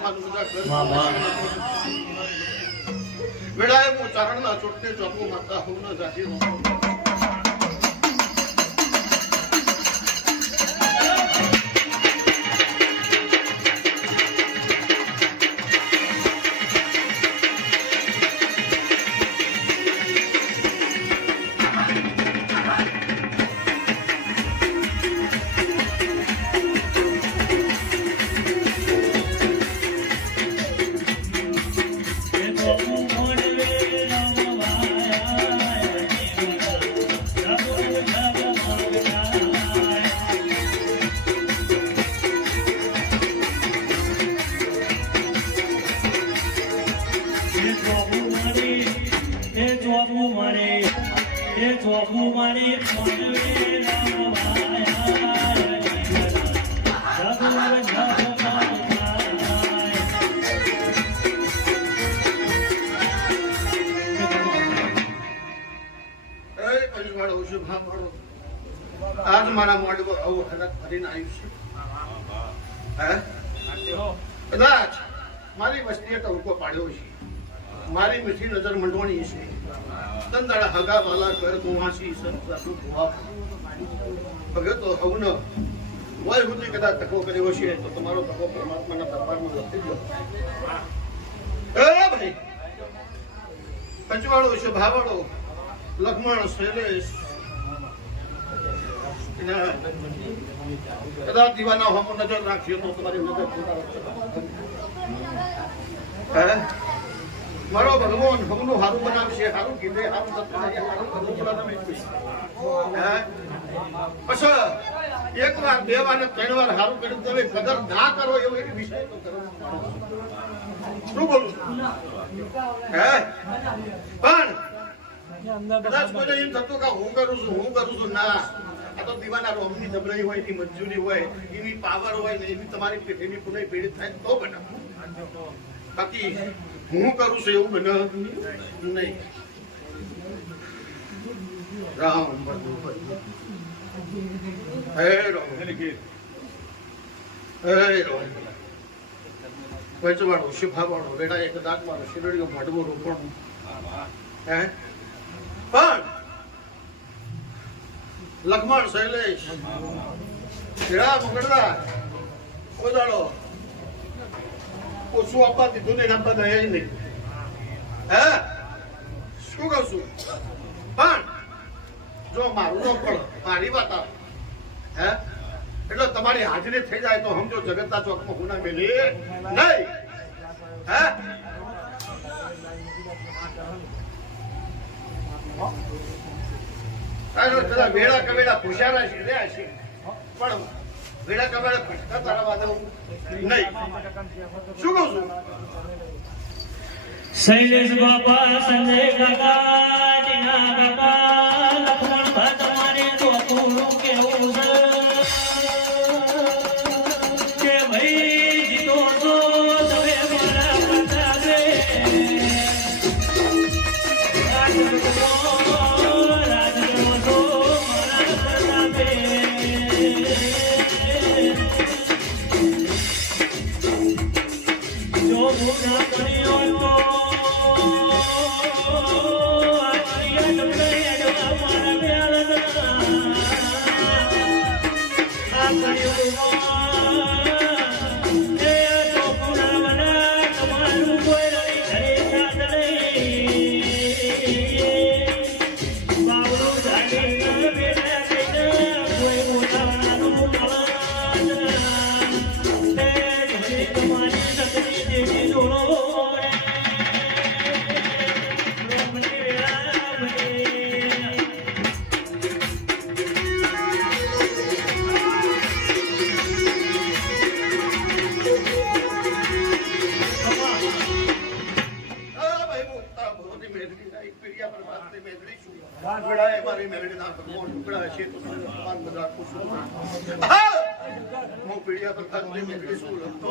તમને ખૂબ ખમાન બધા વેળાએ હું ચારણના ચોટને જપુ માતા હું ન જાતી રહું એ આજ મારા મોઢવો આવો ખરાબ કરીને આવ્યું છે કદાચ મારી વસ્તીએ ટવકો પાડ્યો છે મારી મીઠી નજર મંડવાની છે. તંદાળા હગા વાલા કર સંસારનું ભુવા હવે તો હવન. વય સુધી કદાચ તકો કર્યો છે તો તમારો તકો પરમાત્માના દરબારમાં લખી દો. એ ભાઈ! પંચવાળો છે, ભાવાળો. લખમણ, શૈલેષ. કદાચ દીવાના હોમો નજર રાખશો તો તમારી નજર હે? મારો ભગવાન હમનું સારું બનાવશે સારું કીધે સારું સત્ય સારું કરવું બોલાવે હે? પછી એક વાર, બે વાર ત્રણ વાર સારું કર્યું, તમે કદર ના કરો એવો એક વિષય તો કરો. શું બોલું? હે? પણ કદાચ કોઈને એમ થતું કે હું કરું છું, હું કરું છું, ના. આ તો દીવાના રોમની જબરાઈ હોય, એની મંજૂરી હોય, એની પાવર હોય ને એની તમારી પેઢીની પુનઃ પીડિત થાય તો બનાવું. બાકી હું કરું છું એવું બને નહીં. રામ હે રામ રામ પંચવાળો શિફાવાળો વેડા એક, દાંતવાળો, શિરડીઓ મોઢવો રોપણ હે? પણ લખમણ શૈલેષ, હીરા મંગળદા ઓજાળો શું આપવા દીધું ને આપવા દયા નહીં? હે? શું કહું છું? પણ જો મારું ન પણ મારી વાત આવે. હે? એટલે તમારી હાજરી થઈ જાય તો સમજો, જગતના ચોકમાં હું ના મેલી. નહીં. હે? વેળા કવેળા ખુશારા છે રહ્યા છે પણ વેળા કવેળા ખુશતા તારા વાદે નહીં. શૈલેષ બાપા સંજય કાકા.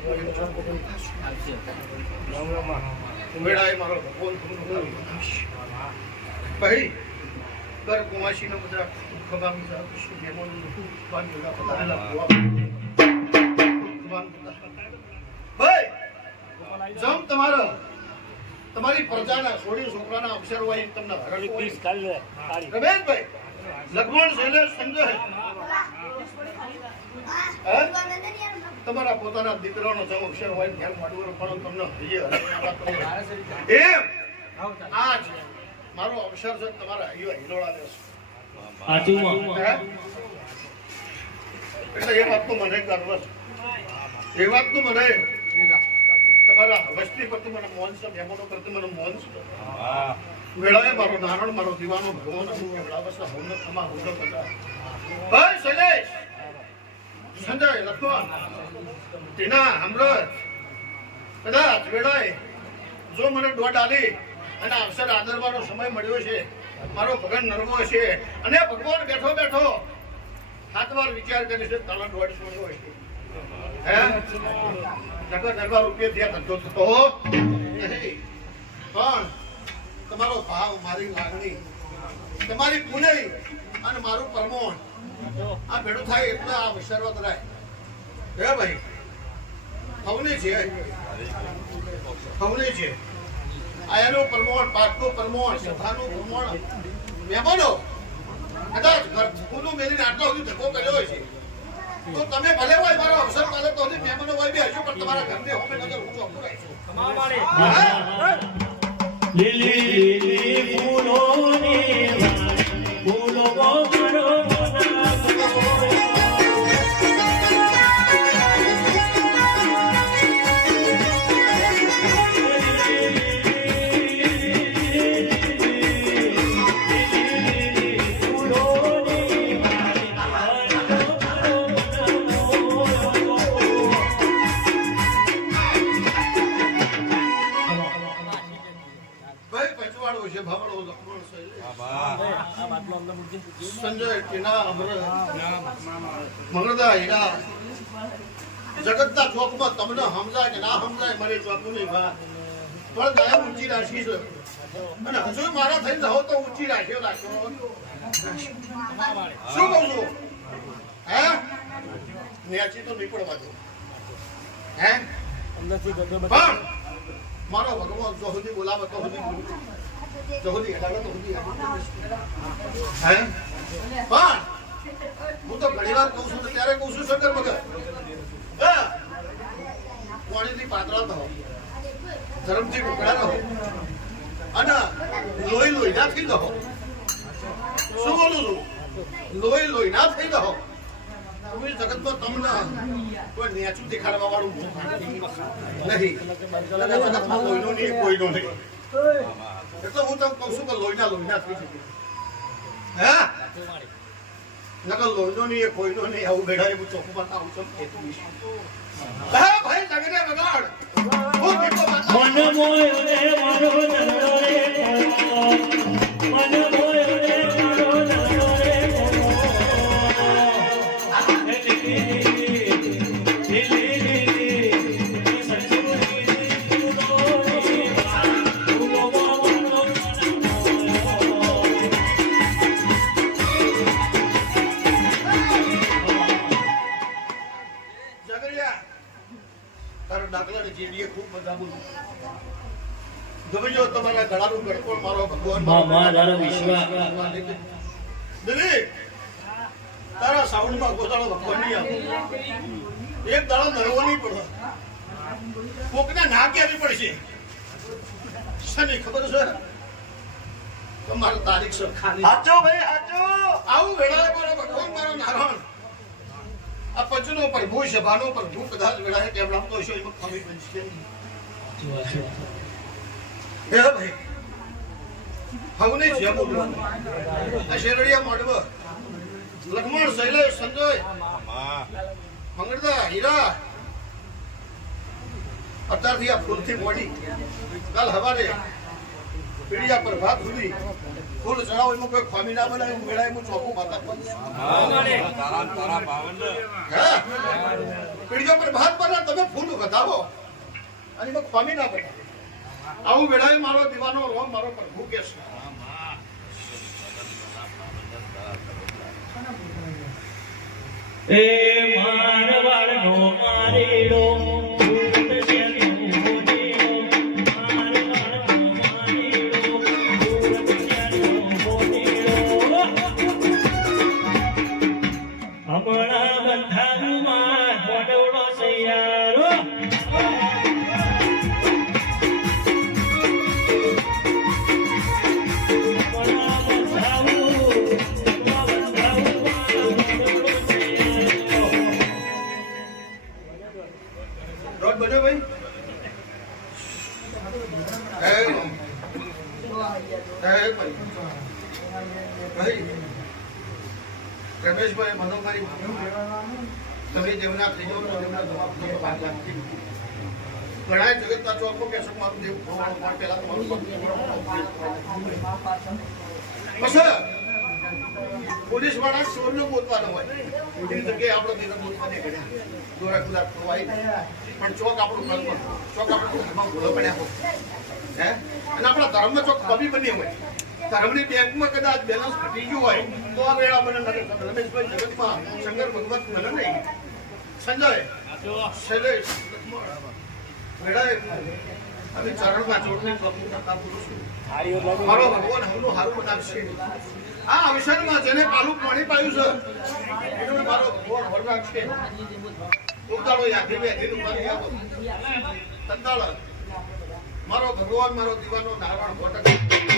છે. મારો ભગવાન ભાઈ કર કુમાશીનો બધા પધારેલા બધા. ભાઈ જમ તમારો તમારી પ્રજાના છોડી છોકરાના અક્ષર હોય તમને. રમેશભાઈ લક્ષ્મણ શૈલેષ સંજય હે? તમારા પોતાના દીકરાનો જેમ અક્ષર હોય ધ્યાન માંડવું પણ તમને હૈયે હરખ આ છે. એમ? મારો અવસર છે તમારા હૈયો હિલોળા દેશ. એટલે એ વાતનું મને ગર્વ છે. એ વાતનું મને તમારા વસ્તી પ્રતિ મને મોહન છે મહેમાનો પ્રતિ મને મોહન છે. વેળાએ મારો નારણ મારો દીવાનો ભગવાન હું વેળા વસા તમા હોમને બધા ભાઈ શૈલેષ! સંજય લખવા ટીના હમરો કદાચ, વેળાએ. જો મને દોટ આલી અને અવસર આદરવાનો સમય મળ્યો છે. મારો ભગન નરવો છે. અને ભગવાન બેઠો બેઠો. સાત વાર વિચાર કરે છે તને દોઢ હોય? છે નગર નરવા રૂપિયા ત્યાં ધંધો થતો પણ તમારો ભાવ, મારી લાગણી, તમારી પુનઈ અને મારું પરમોણ આ ભેડું થાય એટલે આ શરૂઆત રહે હે ભાઈ? ખવની છે. ખવની છે. આયાનું પ્રમોણ પાકનું પ્રમોણ સભાનું પરમોણ. મહેમાનો કદાચ ઘરનું મેળીને આટલો સુધી ધક્કો કર્યો હોય છે. તો તમે ભલે હોય મારો અવસર કાલે તો મહેમાનો હોય બી હજુ પણ તમારા ઘરને હોમે નગર હું? ચોખ્ખું લીલી હીરા જગતના ચોકમાં તમને સમજાય કે ના સમજાય મારે ચોકની વાત. પણ દયા ઊંચી રાખી છે. અને હજુ મારા થઈને રહો તો ઊંચી રાખ્યો રાખ્યો શું કહું છું? હે? ન્યાચી તો નહીં પડવા દો. હે? પણ મારો ભગવાન જો સુધી બોલાવે તો સુધી જો સુધી હેડાડે તો સુધી હે? પણ હું તો ઘણી વાર કહું છું ને ત્યારે કહું છું શંકર ભગત. પાણીથી પાતળા થો ધર્મથી ટુકડા રહો. અને લોહી લોહી ના થઈ દો શું બોલું છું? લોહી લોહી ના થઈ દો તમે જગતમાં તમને કોઈ નેચું દેખાડવા વાળું નહીં. જગતમાં લોહીનો કોઈનો એટલે હું તમને કહું છું કે લોહીના લોહીના થઈ શકે હે? નકર લોહીનો નહીં એ કોઈનો નહીં આવું બેઠા હું ચોખ્ખું બતાવું છું. હા ભાઈ લગને બગાડ મન મોયો મારો તમારા ગળાનું ગળપણ મારો ભગવાન મા- મા તારો દીદી, તારા સાઉન્ડમાં ગોતાળો ભગવાન નહીં આવે. એક દાડો નરવો નહીં પડે. કોકને ના કહેવી પડશે. શની ખબર છે? તમારો તારીખ છે. ખાલી. હાચો ભાઈ હાચો. આવું વેળાએ મારો ભગવાન મારો નારાયણ. આ પંચનો પ્રભુ સભાનો પ્રભુ કદાચ વેળાએ કેવડાવતો હશે એમાં ખમી બનશે હે ભાઈ, હવને જે બોલું આ સંજય. મંગળદા, હીરા. અત્યારથી આ ફૂલથી મોડી. કાલ હવારે પીડિયા પર ભાત સુધી ફૂલ ચડાવો, એમાં કોઈ ખામી ના બને હું મેળા એમાં ચોખ્ખું માતા પીડિયા પર ભાત બના તમે ફૂલ વધાવો. અને એમાં ખામી ના બનાવે. આવું વેળાએ મારો દીવાનો રોમ મારો પ્રભુ કે છે. એ મારવાડનો મારેલો પોલીસવાળા ચોરને ગોતવાનો હોય. એની જગ્યાએ આપણો દેવ ગોતવાને ગયા દોરા કુદાર ફરવાય પણ ચોક આપણું કર્મ ચોક આપણું ઘરમાં ભૂલો પડ્યા હોય હે અને આપણા ધર્મમાં ચોક કમી બની હોય. ધર્મની બેંકમાં કદાચ બેલેન્સ ઘટી ગયું હોય. તો આ વેળા મને નડે રમેશભાઈ જગતમાં શંકર ભગવત મને નહીં સંજય શૈલેષ અમે ચરણમાં જોડને મારો ભગવાન હમનું હારું બનાવશે આ અવસરમાં જેને પાલું પાણી પાયું છે મારો ભગવાન છે ઉતાળો યાદી બેઠી મારી મારો ભગવાન મારો દીવાનો નારાયણ કોટક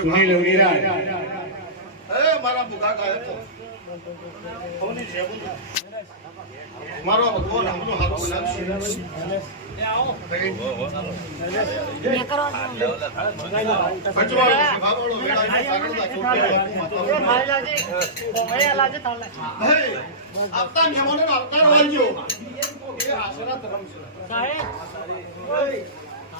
સુનિલ વિરાટ એ મારા મુખા તો. કોની છે બોલો? મારો ભગવાન હમણાં હાથ બનાવશે પંચવાળો શિવાવાળો માયલાજી સાગરદા ચોટીલા ભાઈ, આપતા નિયમોને આવકાર વાંજો એ આશરા ધર્મ છે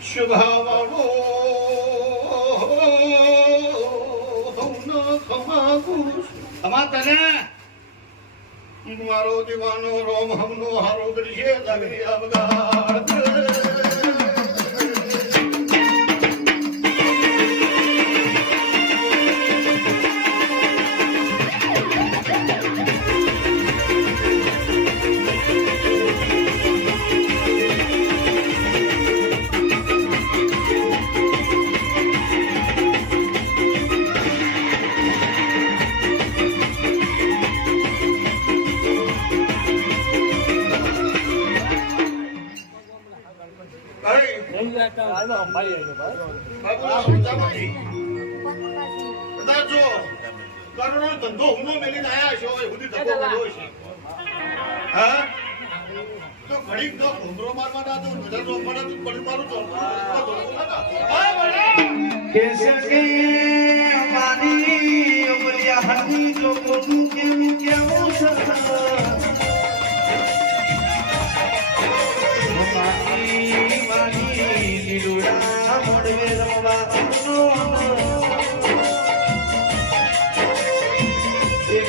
શુભાવાળો અમા તને મારો દીવાનો રોમ હમનો હારો કરીએ લાગણી આવગાડ ધંધો હુનો મેલીને આયા છો સુધી ધક્કો પડ્યો છે હા તો ઘડીક તો મારવાના તો નજર રોકવાના તો પડી મારું તો કેસે કે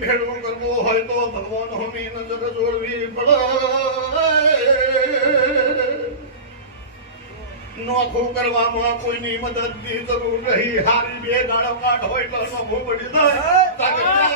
ભેળું કરવો હોય તો ભગવાન હોમી નજર જોડવી પડે. નોખું કરવામાં કોઈની મદદની જરૂર નહીં. હારી બે દાડા કાઢ હોય તો નોખું પડી જાય.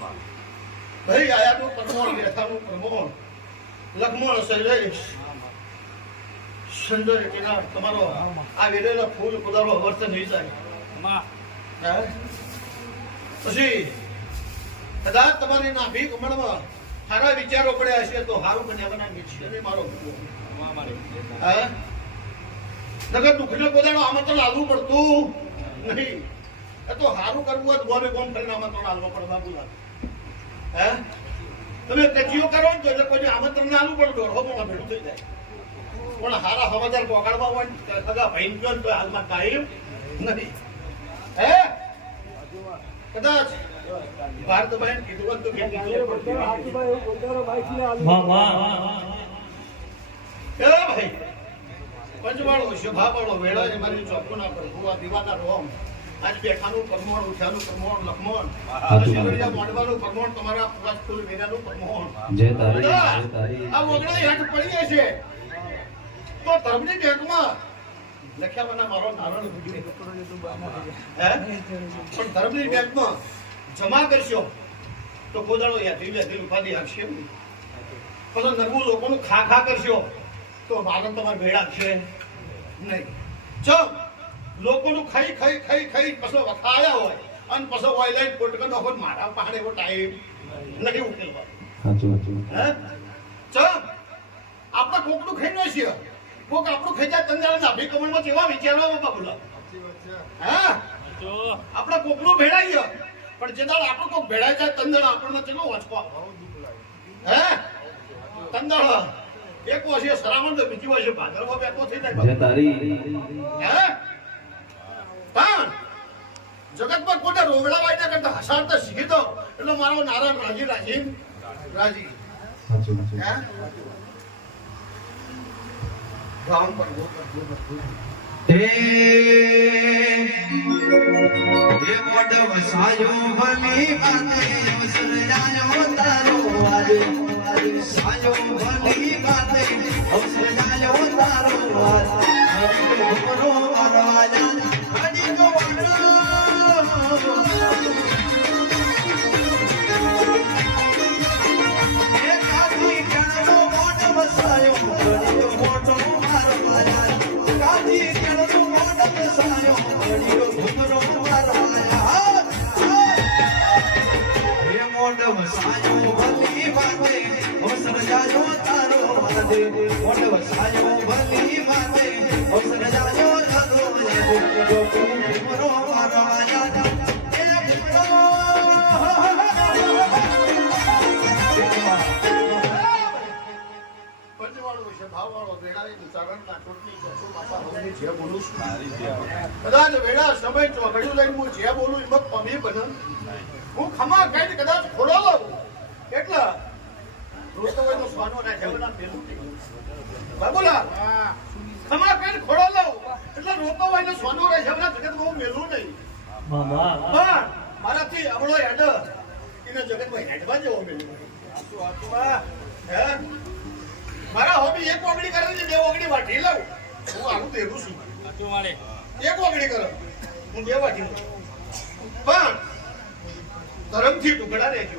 બોલું. ભાઈ આયાનું પરમોણ બેઠાનું પરમોણ લખમણ શૈલેષ સુંદર કિનાર તમારો આ વેલેલા ફૂલ કુદારો વર્ત નહીં જાય. પછી કદાચ તમારી નાભી કમળમાં સારા વિચારો પડ્યા હશે તો સારું બન્યા બનાવી છે મારો હે? નગર દુઃખને પોતાનું આમંત્રણ આવવું પડતું નહીં. તો સારું કરવું હોય તો ગોમે ગોમ કરીને આમંત્રણ આલવા પડે બાબુ હે? તમે કચીઓ કરો ને તો એટલે કોઈ આમંત્રણ ના આલવું પડે દોઢો પણ ભેડું થઈ જાય. પણ સારા સમાચાર પકડવા હોય ને સગા ભાઈ ગયો તો હાલમાં ટાઈમ નથી હે? કદાચ ભારતભાઈ કીધું હોત તો ભાઈ પંચવાળો શોભાવાળો વેળા એ મારી પડે. હું આ દીવાના રોમ. આજ બેઠાનું પરમોણ ઉઠ્યાનું પરમોણ લખમણ. શિવડિયા મોડવાનું પરમોણ તમારા પૂરા પરમોણ. તારી તારી. આ વગડા હેઠ છે તો ધર્મની બેંકમાં લખ્યા મને મારો નારણ હે? પણ ધર્મની બેંકમાં જમા કરશો તો ગોદાળો યાદી વ્યાધી ઉપાધિ આપશે. પણ નરવું લોકોનું ખા ખા કરશો તો મારણ તમારે ભેળા છે નહીં. ચમ લોકોનું ખાઈ ખાઈ ખાઈ ખાઈ પછી વખાયા હોય અને પછી ઓઇલ લાઈન પોટકન હોય મારા પાડે એવો ટાઈમ નથી ઉકેલવા આપણે કોકનું ખાઈ ન છીએ. કોક આપણું ખેંચા તંજાળા નાભી કમળમાં કેવા વિચારો બાપા બોલા હા? આપણે કોકનું ભેળાઈએ. પણ જે દાડ આપણું કોક ભેળાઈ જાય તંદળ આપણને ચેલો વાંચવા હે? તંદળ એક વર્ષે સરામણ તો બીજી વર્ષે ભાદરવા બેઠો થઈ જાય જય તારી હે? પણ જગતમાં પોતે રોવડા વાયદા કરતા હસાડતા શીખી દો એટલે મારો નારાયણ રાજી રાજી. રાજી ગામ પર હે મોઢ વસાયો ભલી માતે અવસરાયો તારો વારે સાયો ભલી માતે અવસરાયો તારો વારે હરિનો વરવાયા કદાચ વેળા સમય ચોઘડિયું લઈને હું જે બોલું એમાં પમી બને હું ખમા કઈ કદાચ ખોલો લઉં એટલે રોતો હોય ના જેવડા બાબુલા ખમા કઈ ખોલો લઉં એટલે રોતો હોય તો સોનો જગત બહુ મેલું નહીં. પણ મારાથી અવળો હેડ. એને જગતમાં હેડવા જેવો મેલું. હે? મારા હોબી એક ઓગડી કરે છે બે ઓગડી વાટી લઉં. હું આનું દેરું છું. એક ઓગડી કરે. હું બે વાટી લઉં. પણ ધર્મથી ટુકડા રહેજો.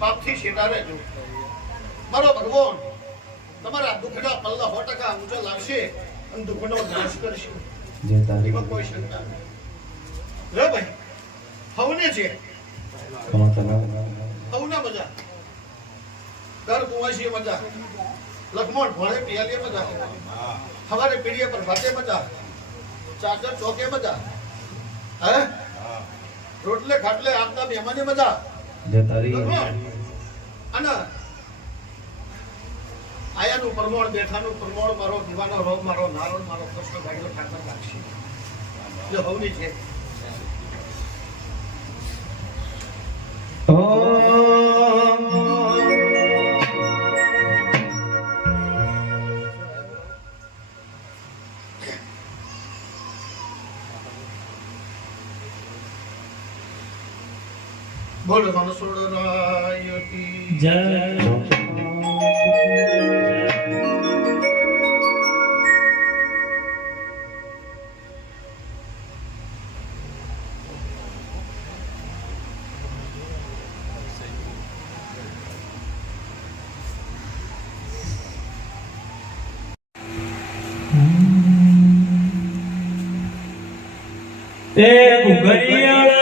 પાપથી શેટા રહેજો? મારો ભગવાન તમારા દુઃખના પલ્લા સો ટકા ઊંચા લાવશે અને દુઃખનો નાશ કરશે. જય તારી એમાં કોઈ શંકા નહીં. રે ભાઈ હવને છે ખમા તલાવ હવના મજા કર કુંવાસી મજા. લખમણ ભોળે પિયાલીએ મજા. હવારે પીડીએ પર ભાતે મજા. ચાદર ચોકે મજા. હે? રોટલે ખાટલે આપતા મહેમાને મજા. અને આયાનું પરમોણ બેઠાનું પરમોણ મારો દીવાનો રોગ મારો નારો મારો કૃષ્ણ ગાડીઓ ઠાકર રાખશે જો હવની છે. બોલ તે ઘુઘરીયા